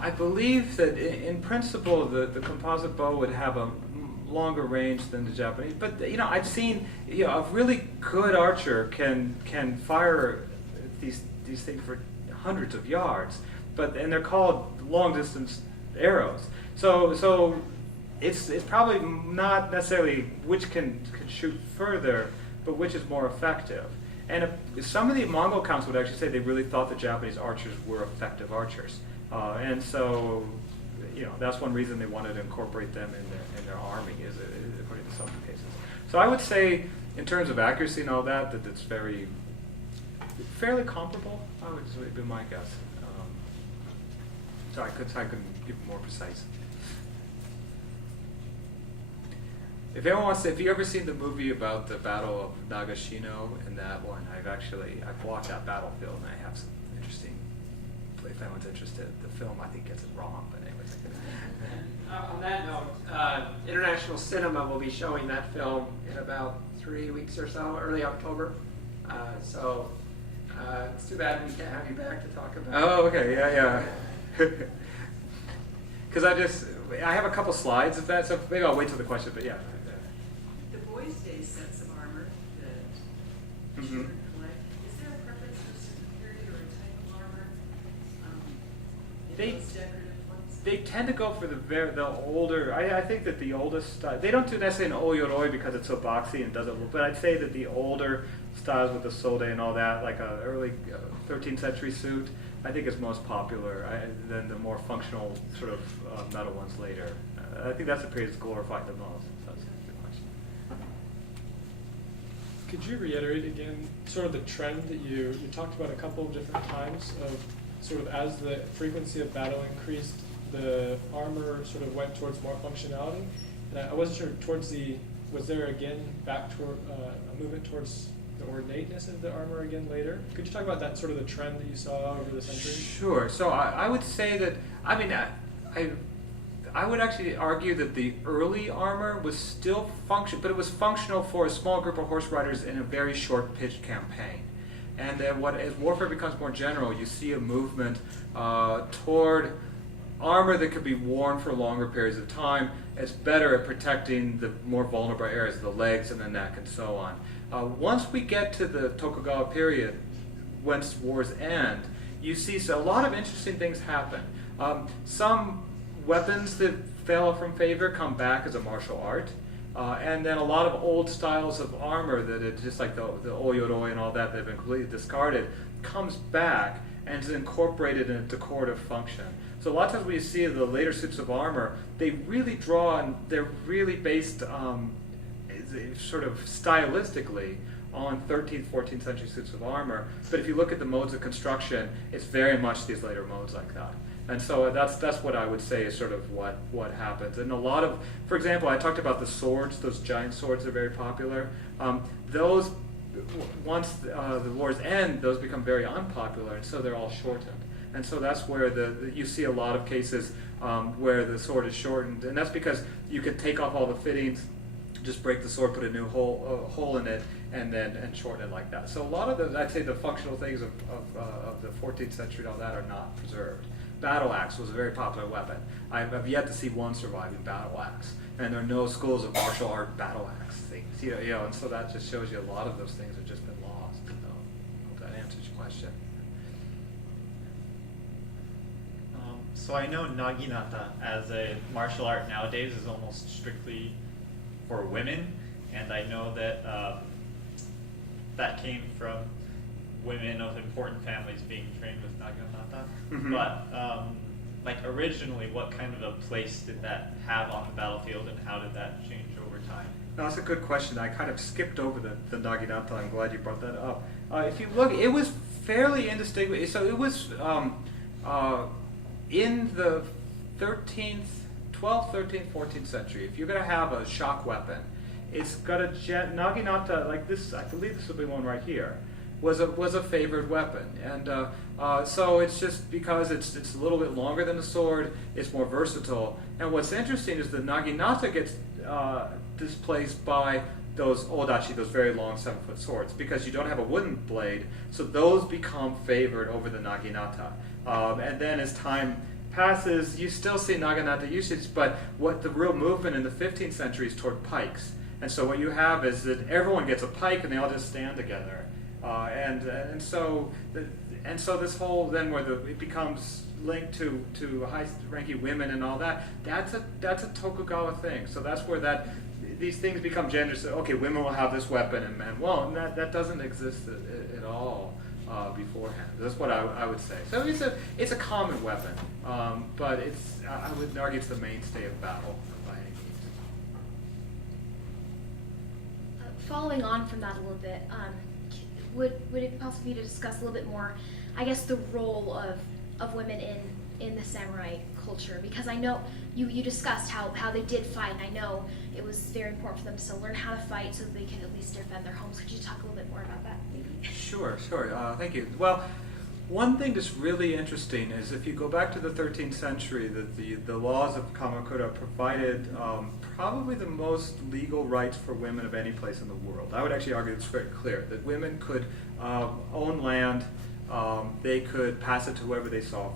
I believe that in principle the composite bow would have a longer range than the Japanese, but I've seen a really good archer can fire these things for hundreds of yards, and they're called long distance arrows. So it's probably not necessarily which can shoot further, but which is more effective. And some of the Mongol counts would actually say they really thought the Japanese archers were effective archers, and so that's one reason they wanted to incorporate them in their army, is according to some cases. So I would say, in terms of accuracy and all that it's fairly comparable. I would be my guess. So I could give more precise. If anyone wants to, if you've ever seen the movie about the Battle of Naga Shino, in that one, I've walked that battlefield and I have some interesting. If anyone's interested, the film I think gets it wrong, but anyways. On that note, International Cinema will be showing that film in about 3 weeks or so, early October. So it's too bad we can't have you back to talk about it. Oh, okay, yeah. Because I have a couple slides of that, so maybe I'll wait till the question, but yeah. The Boys' Day sets of armor that Mhm. children collect, is there a preference for a certain period or a type of armor in They- those decorative ones? They tend to go for the older. I think that the oldest they don't do necessarily an oyoroi because it's so boxy and doesn't look. But I'd say that the older styles with the sode and all that, like a early 13th century suit, I think is most popular than the more functional sort of metal ones later. I think that's the period that's glorified the most. So that's a good question. Could you reiterate again sort of the trend that you talked about a couple of different times of sort of as the frequency of battle increased, the armor sort of went towards more functionality? And I wasn't sure was there again back toward a movement towards the ornateness of the armor again later? Could you talk about that sort of the trend that you saw over the centuries? Sure. So I would say that, I would actually argue that the early armor was still but it was functional for a small group of horse riders in a very short pitched campaign. And then as warfare becomes more general, you see a movement toward armor that could be worn for longer periods of time. It's better at protecting the more vulnerable areas, the legs and the neck and so on. Once we get to the Tokugawa period, once wars end, you see a lot of interesting things happen. Some weapons that fell from favor come back as a martial art. And then a lot of old styles of armor just like the oyoroi and all that have been completely discarded, comes back and is incorporated in a decorative function. So a lot of times when you see the later suits of armor, they really they're really based sort of stylistically on 13th, 14th century suits of armor. But if you look at the modes of construction, it's very much these later modes like that. And so that's what I would say is sort of what happens. And a lot of, for example, I talked about the swords, those giant swords are very popular. Those, once the wars end, those become very unpopular, and so they're all shortened. And so that's where you see a lot of cases where the sword is shortened, and that's because you can take off all the fittings, just break the sword, put a new hole in it, and shorten it like that. So a lot of I'd say the functional things of the 14th century and all that are not preserved. Battle axe was a very popular weapon. I've yet to see one surviving battle axe, and there are no schools of martial art battle axe things. And so that just shows you a lot of those things have just been lost. So I hope that answers your question. So I know naginata as a martial art nowadays is almost strictly for women, and I know that that came from women of important families being trained with naginata. Mhm. But like originally, what kind of a place did that have on the battlefield, and how did that change over time? No, that's a good question. I kind of skipped over the naginata. I'm glad you brought that up. If you look, it was fairly indistinguishable. So it was in the 12th, 13th, 14th century. If you're going to have a shock weapon, it's got a naginata like this. I believe this will be one right here. was a favored weapon, and so it's just because it's a little bit longer than the sword, it's more versatile. And what's interesting is the naginata gets displaced by those odachi, those very long 7-foot swords, because you don't have a wooden blade, so those become favored over the naginata. And then as time passes, you still see naginata usage, but what the real movement in the 15th century is toward pikes. And so what you have is that everyone gets a pike and they all just stand together. And so this whole then where it becomes linked to high-ranking women and all that, that's a Tokugawa thing. So that's where these things become gender. So okay, women will have this weapon and men won't. And that doesn't exist at all beforehand. That's what I would say. So it's a common weapon, but I would argue it's the mainstay of battle by any means. Following on from that a little bit, would it possible be to discuss a little bit more, I guess, the role of women in the samurai culture? Because I know you discussed how they did fight, and I know it was very important for them to learn how to fight so that they could at least defend their homes. Could you talk a little bit more about that, maybe? Sure. Thank you. Well, one thing that's really interesting is if you go back to the 13th century, that the laws of Kamakura provided probably the most legal rights for women of any place in the world. I would actually argue it's very clear that women could own land, they could pass it to whoever they saw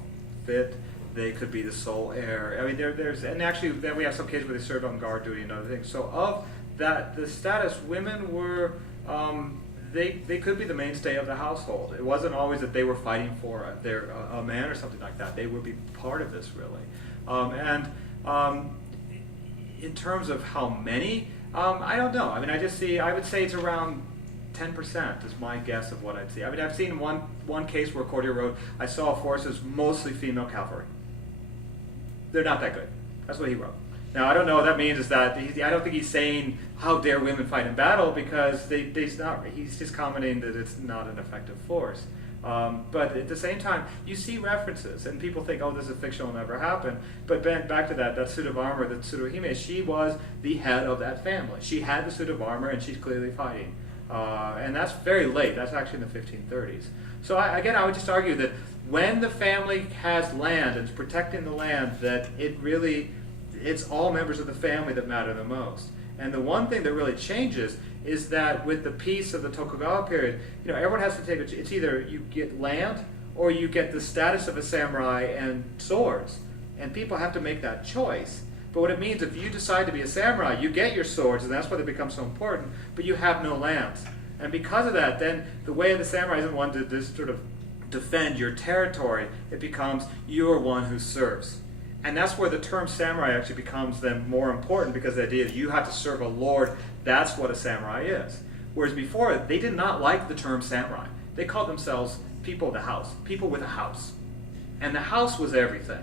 fit, they could be the sole heir. I mean, and actually then we have some cases where they served on guard duty and other things. So of that, the status, women were they could be the mainstay of the household. It wasn't always that they were fighting for a man or something like that. They would be part of this, really. In terms of how many, I don't know. I mean, I would say it's around 10% is my guess of what I'd see. I mean, I've seen one case where Cordier wrote, I saw forces mostly female cavalry. They're not that good. That's what he wrote. Now, I don't know what that means is that I don't think he's saying how dare women fight in battle, because he's just commenting that it's not an effective force. But at the same time, you see references, and people think, oh, this is fictional, will never happen. But back to that suit of armor, that Tsuruhime, she was the head of that family. She had the suit of armor, and she's clearly fighting. And that's very late. That's actually in the 1530s. So I would just argue that when the family has land and is protecting the land, that it's all members of the family that matter the most. And the one thing that really changes is that with the peace of the Tokugawa period, everyone has to it's either you get land or you get the status of a samurai and swords. And people have to make that choice. But what it means, if you decide to be a samurai, you get your swords, and that's why they become so important, but you have no lands. And because of that, then the way of the samurai isn't one to just sort of defend your territory. It becomes you're one who serves. And that's where the term samurai actually becomes then more important, because the idea is you have to serve a lord. That's what a samurai is. Whereas before, they did not like the term samurai. They called themselves people of the house, people with a house. And the house was everything.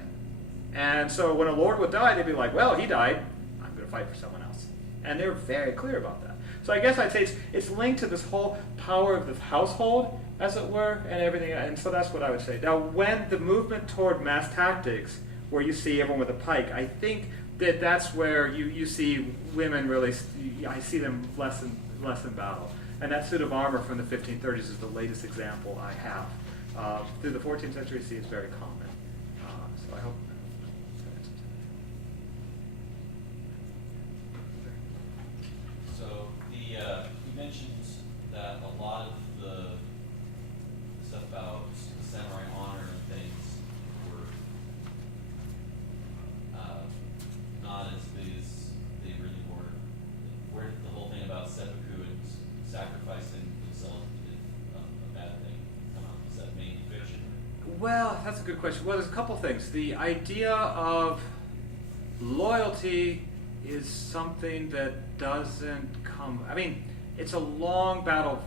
And so when a lord would die, they'd be like, well, he died, I'm going to fight for someone else. And they were very clear about that. So I guess I'd say it's linked to this whole power of the household, as it were, and everything. And so that's what I would say. Now, when the movement toward mass tactics, where you see everyone with a pike, I think that's where you see women really, I see them less in battle. And that suit of armor from the 1530s is the latest example I have. Through the 14th century, you see it's very common. So I hope. So you mentioned that a lot of the stuff about samurai honor and things were not as big as they really were. Where did the whole thing about seppuku and sacrificing themselves a bad thing come out? Is that mainly fiction? Well, that's a good question. Well, there's a couple things. The idea of loyalty is something that doesn't come. I mean, it's a long battle.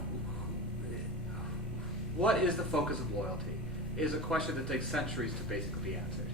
What is the focus of loyalty is a question that takes centuries to basically be answered.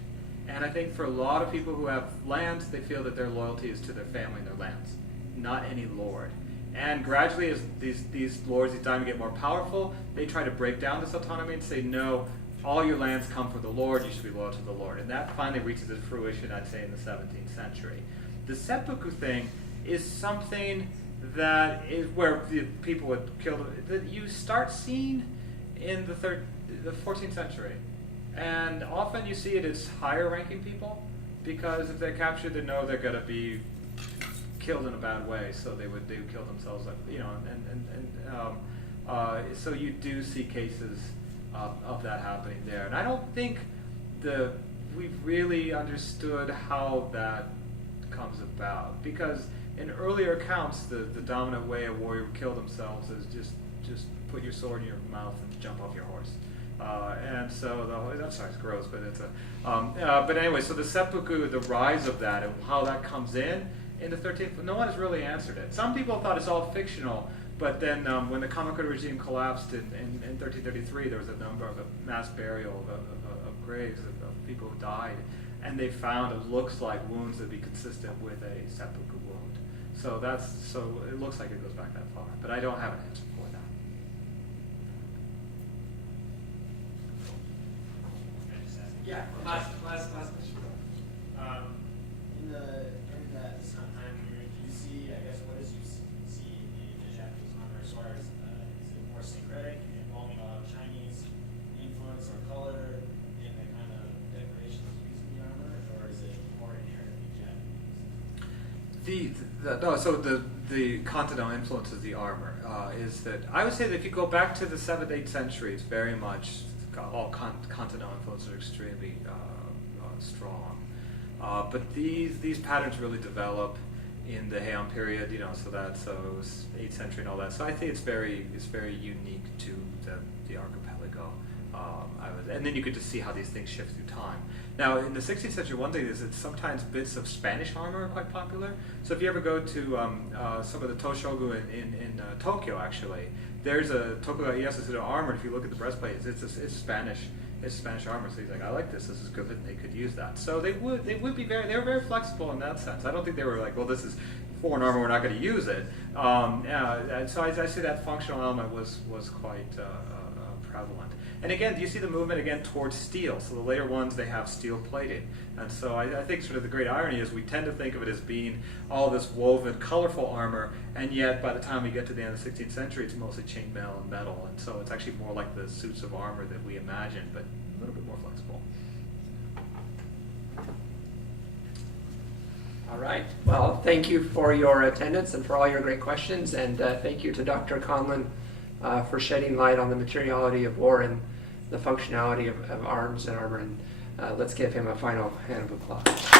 And I think for a lot of people who have lands, they feel that their loyalty is to their family and their lands, not any lord. And gradually, as these lords, these daimyo get more powerful, they try to break down this autonomy and say, no, all your lands come from the lord, you should be loyal to the lord. And that finally reaches its fruition, I'd say, in the 17th century. The seppuku thing is something that is where the people would kill them, that you start seeing in the 14th century. And often you see it as higher ranking people, because if they're captured, they know they're going to be killed in a bad way, so they would kill themselves, so you do see cases of that happening there. And I don't think we've really understood how that comes about, because in earlier accounts, the dominant way a warrior would kill themselves is just put your sword in your mouth and jump off your horse. And so I'm sorry, it's gross, but it's but anyway, so the seppuku, the rise of that and how that comes in the 13th, no one has really answered it. Some people thought it's all fictional, but then when the Kamakura regime collapsed in 1333, there was a number of a mass burial of graves of people who died, and they found it looks like wounds that would be consistent with a seppuku wound. So it looks like it goes back that far, but I don't have an answer for that. Yeah, last question. During that time period, do you see, I guess, what did you see in the Japanese armor as far as, is it more syncretic, involving a lot of Chinese influence or color in the kind of decorations used in the armor, or is it more inherently Japanese? The continental influence of the armor is that I would say that if you go back to the 7th, 8th century, it's very much all continental influences are extremely strong. But these patterns really develop in the Heian period, so that's 8th century and all that. So I think it's very unique to the archipelago. And then you could just see how these things shift through time. Now, in the 16th century, one thing is that sometimes bits of Spanish armor are quite popular. So if you ever go to some of the Toshogu in Tokyo, actually, there's a Tokugawa Ieyasu armor. If you look at the breastplate, it's Spanish. It's Spanish armor. So he's like, I like this. This is good. And they could use that. So they were very flexible in that sense. I don't think they were like, well, this is foreign armor. We're not going to use it. And so I say that functional element was quite prevalent. And again, you see the movement again towards steel. So the later ones, they have steel plating. And so I think sort of the great irony is we tend to think of it as being all this woven, colorful armor, and yet by the time we get to the end of the 16th century, it's mostly chainmail and metal. And so it's actually more like the suits of armor that we imagine, but a little bit more flexible. All right. Well, thank you for your attendance and for all your great questions. And thank you to Dr. Conlan for shedding light on the materiality of war and the functionality of arms and armor. And let's give him a final hand of applause.